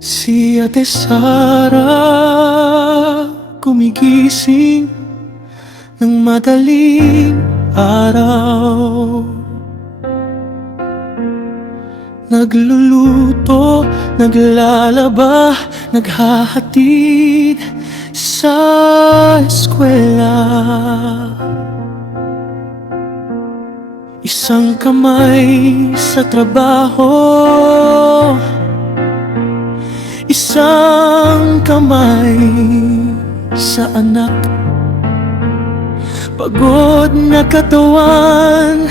Si Ate Sara gumigising ng madaling araw, nagluluto, naglalaba, naghahatid sa eskwela. Isang kamay sa trabaho, isang kamay sa anak. Pagod na katawan,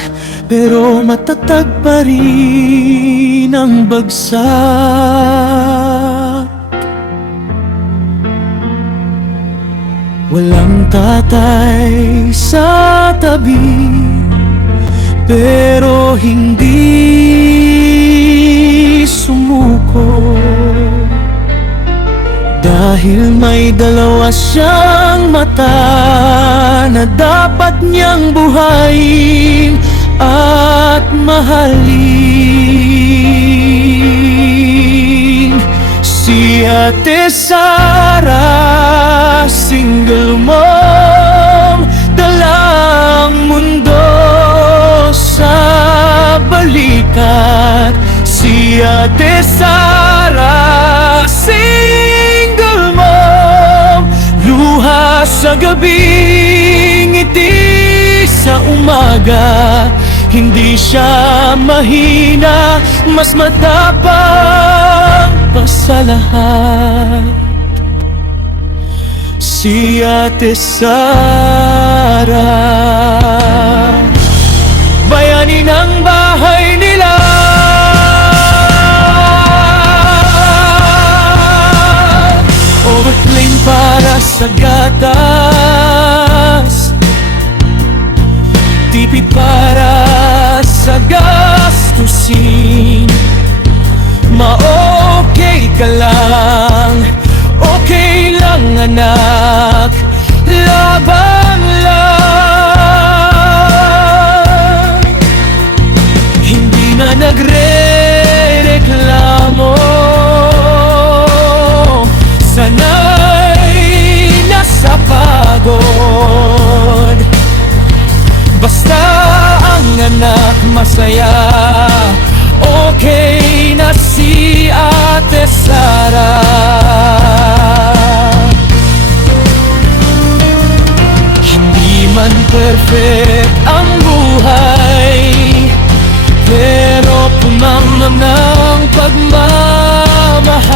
pero matatag pa rin ang bagsak. Walang tatay sa tabi, pero hindi sumuko. Dahil may dalawa siyang mata na dapat niyang buhayin at mahalin. Si Ate Sara, single mom, dalang mundo sa balikat. Si Ate Sara, single mom, luha sa gabi, ngiti sa umaga. Hindi siya mahina, mas matapang pa sa lahat. Si Ate Sara, bayani ng bahay nila. Overclaim para sa gatas, tipi para sa gastusin. Ma-okay ka lang, okay lang anak, laban lang. Hindi na nagre-reklamo, sanay na sa pagod. Basta ang anak masaya, okay na si Ate Sara. Hindi man perfect ang buhay, pero pumamam ng pagmamahal.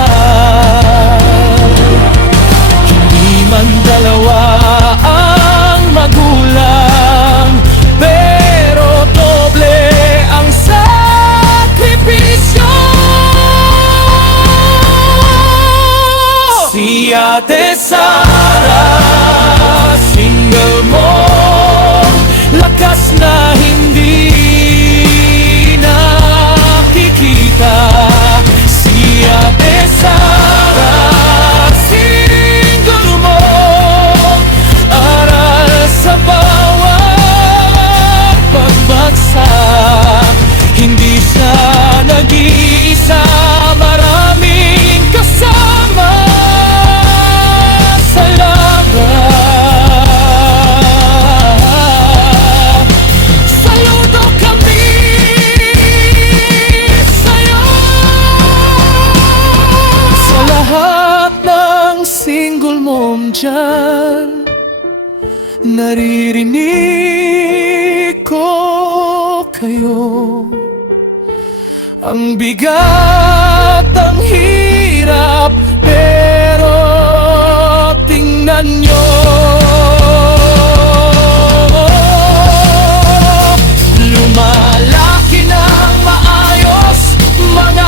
Hindi man dalawa ang magulang, pero doble ang sakripisyo. Si Ate Sara, single mom, lakas na hindi nakikita. Si Ate Sara, single mom, aral sa bawat pagbagsak. Hindi siya nag-iisa, maraming kasama sa laban. Saludo kami sa'yo, sa lahat ng single mom dyan. Naririnig ko kayo, ang bigat, ang hirap, pero tingnan nyo, lumalaki ng maayos mga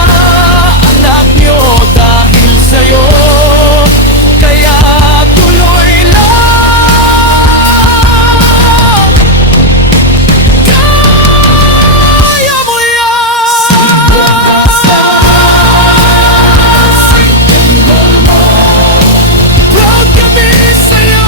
anak nyo dahil sa'yo. Kaya tuloy lang, kaya mo yan. Proud kami sa'yo.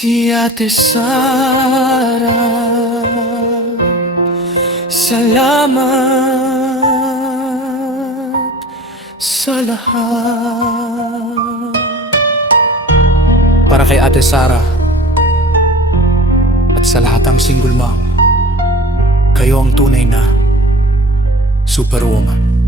Si Ate Sara, salamat sa lahat. Para kay Ate Sara at sa lahat ng single mom, kayo ang tunay na superwoman.